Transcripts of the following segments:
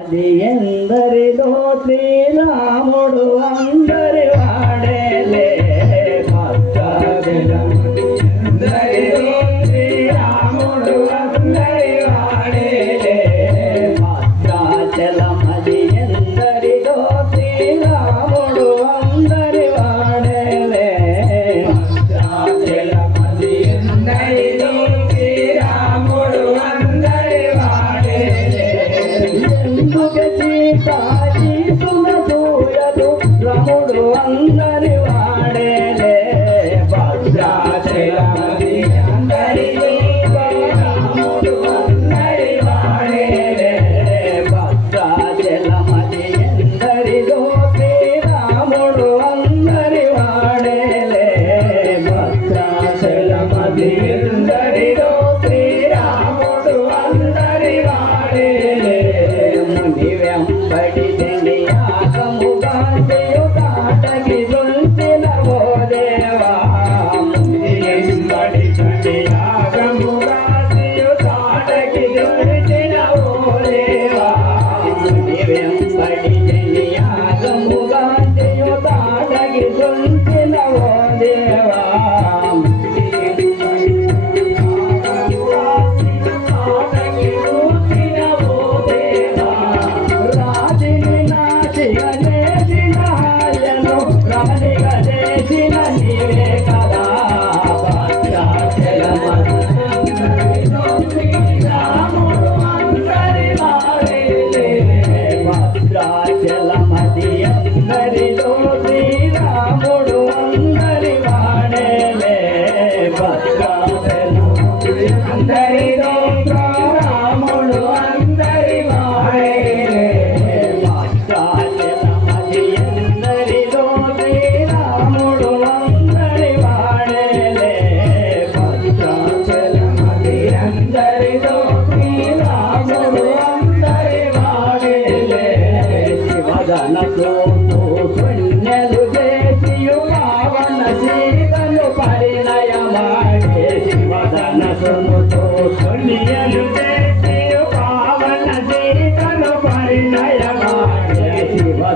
అది ఎందరిలో శ్రీరాముడు అందరి Hare và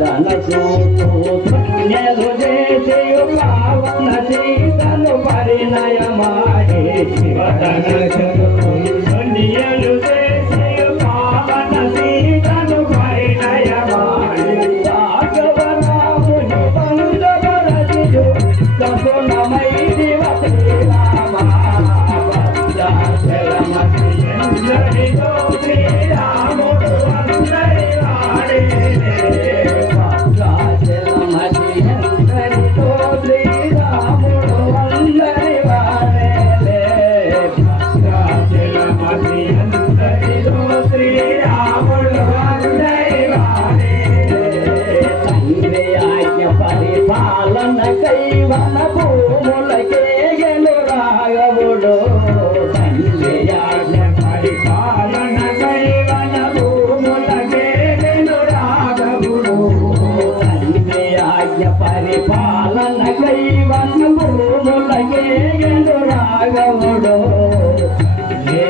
సాధన సూపు పుణ్య పావన సీతను పరిణయమాయి శివదన దైవన భూములకే ఎలు రాగముడు పరిపాలన దైవన భూములకే ఎలు రాగముడు ఏ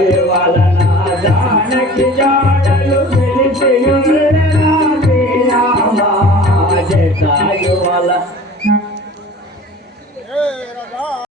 वाला ना जान के जा